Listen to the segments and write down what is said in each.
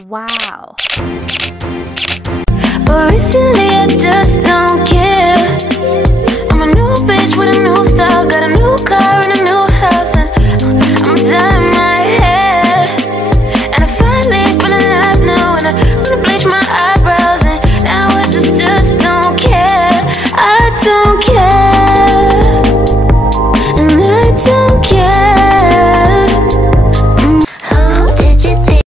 Wow. But recently I just don't care. I'm a new bitch with a new style, got a new car and a new house, and I'm dyeing my hair. And I finally feel alive now, and I wanna bleach my eyebrows, and now I just don't care. I don't care, and I don't care. Who did you think?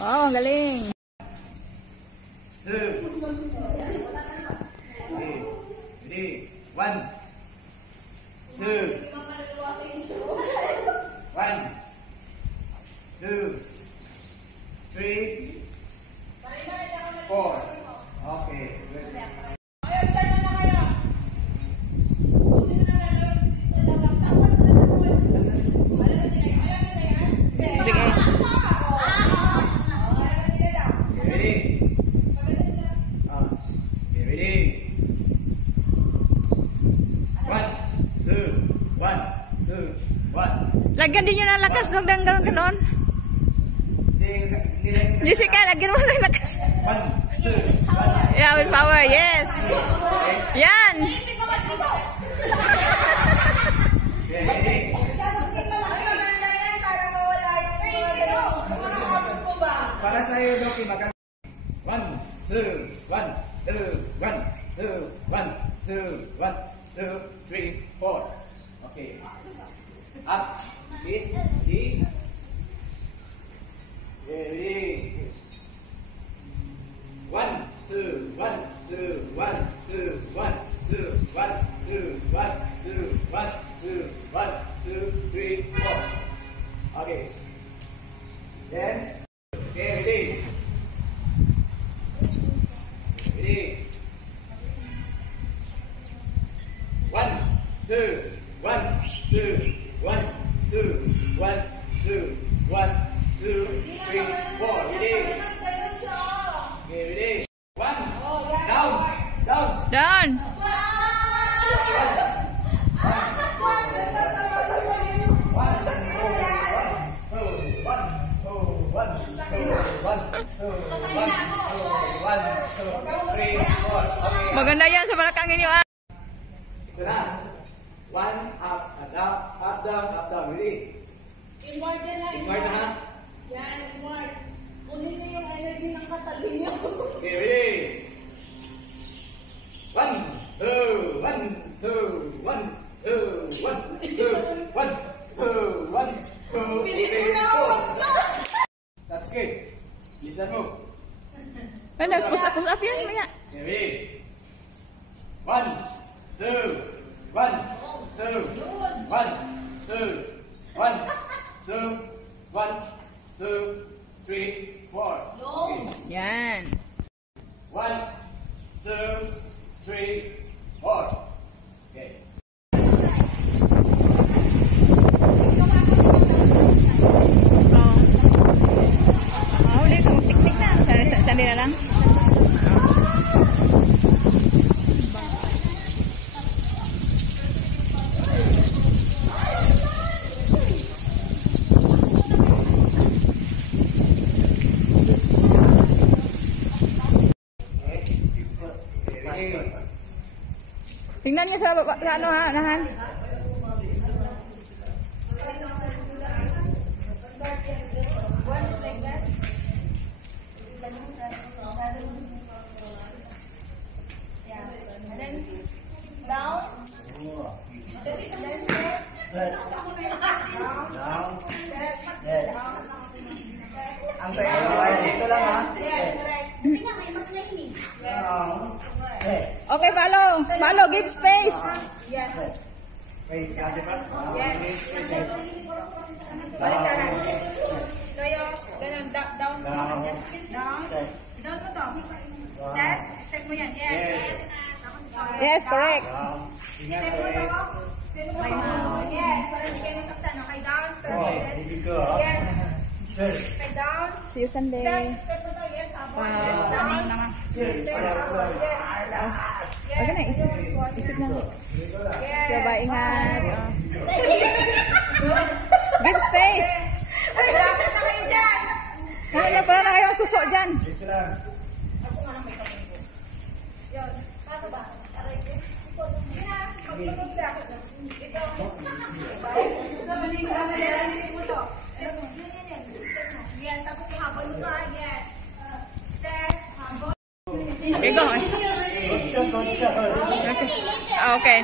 Wow, ang galing. Ready? 1, 2, 1, 2, 3, 4. Okay. Lagyan din nyo ng lakas. Huwag nang gano'n. Jessica, lagyan mo ng lakas. 1, 2, 1. Yeah, with power. Yes. Yan. Para sa'yo, Loki, 1, 2, 1, 2, 1, 2, 1, 2, 1, 2, 3, 4. Okay. Up. Hit. G. Ready. 1, 2, 1, 2, 1, 2, 1, 2, 1, 2, 1, 2, 1, 2, 1, 2, 3, 4. 1, 2, 1, 2, 1, 2, 3, 4. Ready? Okay, ready? 1. Down. Down. Down. Maganda yan sa balakang inyo ah. Ito na. 1, up, down, up, down, up, down. Ready? Inward na. Inward na ha? Yan, inward. Kunin niyo yung energy ng katawan niyo. Okay, ready? 1, 2, 1, 2, 1, 2, 1, 2, 1, 2, 1, 2, 3, 4. That's good. Listen mo. Ano, push up yan, maya. Okay, ready? 1, 2, 1, 2, 1, 2, 1, 2, 1, 2, 3, 4. Okay. Yan. 1, 2, 3, 4. Okay. Oh, ulit kung tiktik na. Sandi na lang. Tingnan niyo sa ano ha, nahan. Okay, follow, give space. Wait, kasi pa? Kayo, ganun, down. Down mo to. Step mo yan, yes. Yes, correct. Step mo to. Yes, para hindi kayo nasaktan. Okay, down, step. Yes. Step down. See you Sunday. Step mo to, yes. Down. Okay na, isip na. Kaya ba, ingat. Give space. Ay, lapit na kayo dyan. Ano pala na kayong suso dyan? Yun. Paano ba? Aray ko. Sige na. Maglulog sa akin. Ito. Yan. Tapos habol mo ka. Yes. Step. Habol. Okay, go on. Okay.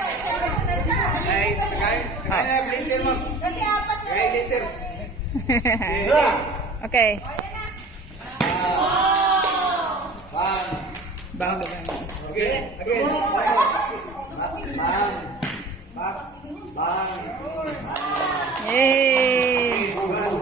Ay, tagay. Tagay na, later mo. Kasi apat na. Tagay later. Okay. Bang. Bang. Again. Again. Bang. Bang. Bang. Yay! Bang.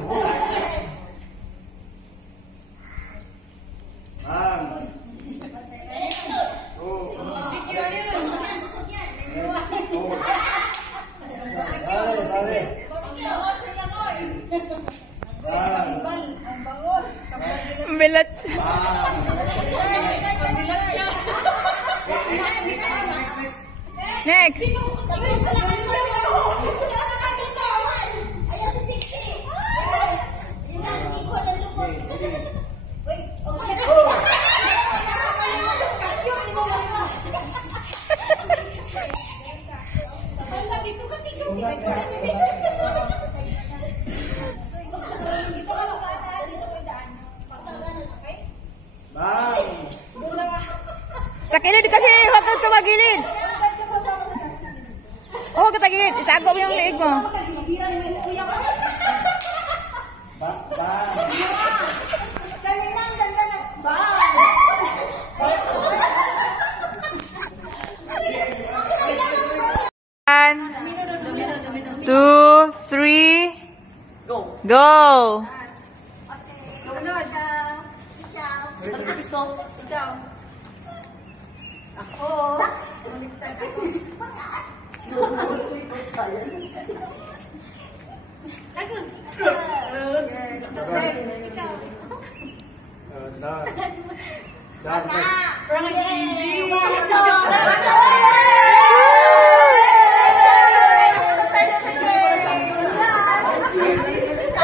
Bilat. Next. Bang. Sa kilid kasi, huwag kang tumagilid. Oh, huwag kang tagilid. Itago mo yung liig mo. Bang. Bang. Dali lang, ganda na. Bang! One, 2, 3, go. Sunod. Ikaw. Ikaw. Ako. Baliktad ako.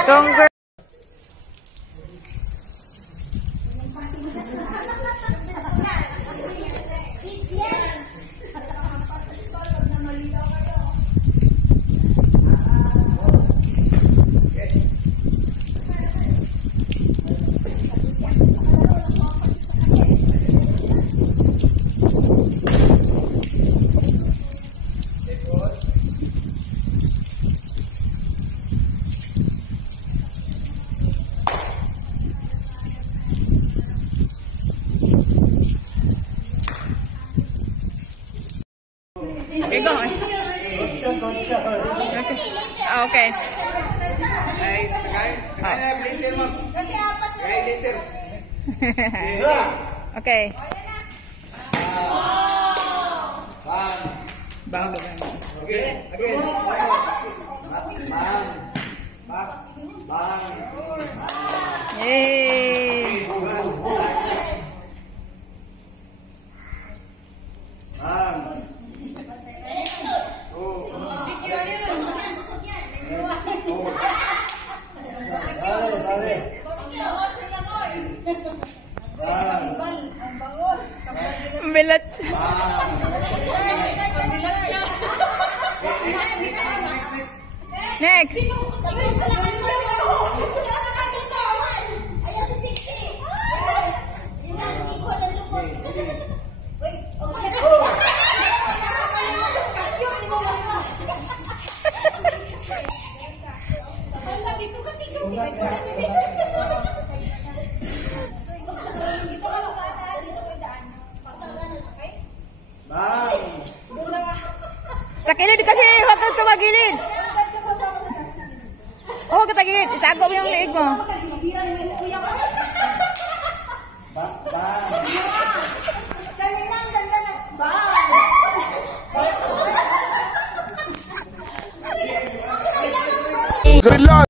Congrats. Okay, go on. Okay. Okay. Bang. Yay! Bilat siya. Next. Sa kilid kasi, huwag kang tumagilid. Huwag kang tagilid. Itago mo yung leeg mo. Good luck.